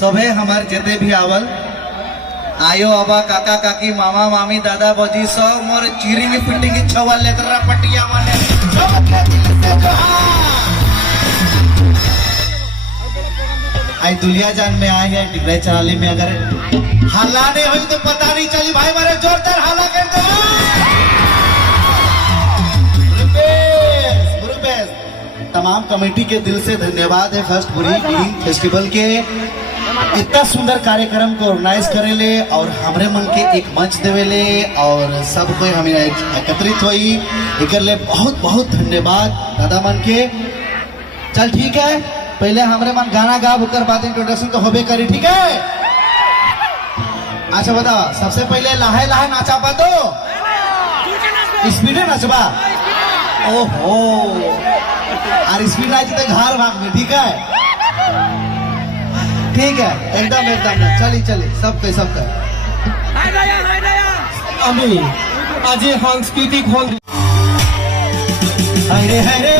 सभे हमार जेते भी आवल आयो अबा काका काकी मामा मामी दादा बाजी सब मोर चीरी में फिटिंग की छवल ले तरा पटिया वाले सबके दिल से जोहार। आई दुलिया जान में आए हैं टिकरे चनाली में अगर हल्ला नहीं हुई तो पता नहीं चली भाई मारे जोरदार हल्ला कर दो। तमाम कमेटी के दिल से धन्यवाद है फर्स्ट बुरी ग्रीन फेस्टिवल के इतना सुंदर कार्यक्रम को ऑर्गेनाइज करेले और हमरे मन के एक मंच देवेले और सब कोई हमें एकत्रित हुई एक ले बहुत बहुत धन्यवाद दादा मन के। चल ठीक है पहले हमरे मन गाना गा उकर बाद इंट्रोडक्शन तो होबे करी ठीक है। अच्छा बताओ सबसे पहले लाहे लाहे नाचा पा तो स्पीडे नाचबा ओहो और स्पीड आज तो घर भाग में ठीक है एकदम एकदम चली चली सबके सबके আমি আজি সাংস্কৃতিক হল हरे हरे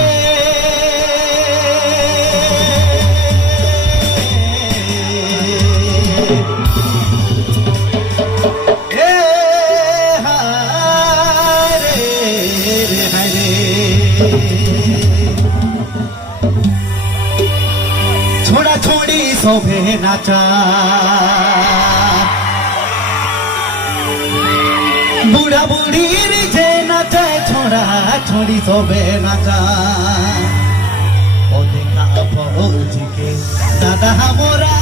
छोड़ा छोड़ी शोभे नाचा बूढ़ा बूढ़ी रिझे नाचा छोड़ा छोड़ी शोभे नाचा ओ देखा फौज के दादा मोरा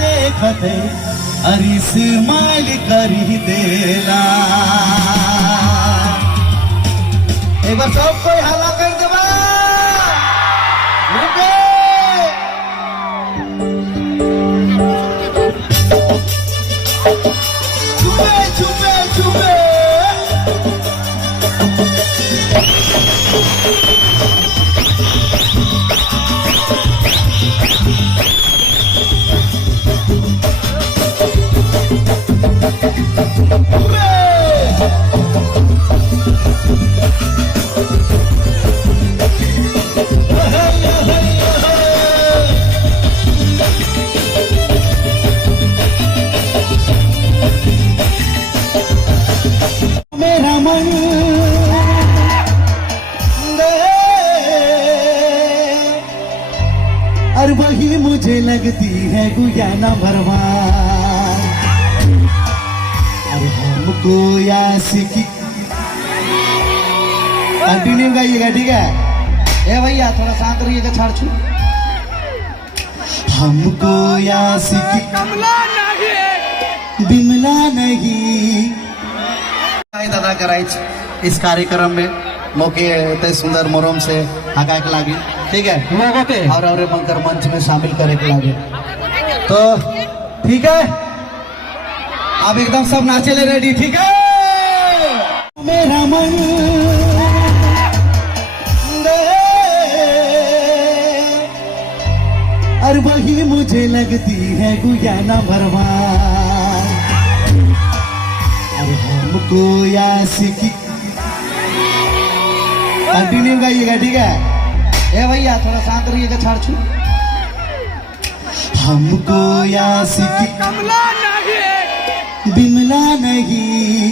देखते अरे स्माइल करी देला। एक बार सब कोई हल्ला कर देवा चुपे चुपे मेरा मन और वही मुझे लगती है गुयाना भरवान और हमको यासिकी कंटिन्यू गाइएगा ठीक है। ए भैया थोड़ा शांत रहिएगा छाड़ छू हमको यासिकी बिमला नहीं दादा कराई इस कार्यक्रम में मौके इतने सुंदर मोरम से हका के लागी ठीक है और बनकर मंच में शामिल करे के लागे तो ठीक है आप एकदम सब नाचे ले रेडी ठीक है। मेरा मन और वही मुझे लगती है गुयाना भरवान और हमको यासिकी कंटिन्यू गाइएगा ठीक है। ए भैया थोड़ा शांत रहिएगा छाड़ छू हमको यासिकी बिमला नहीं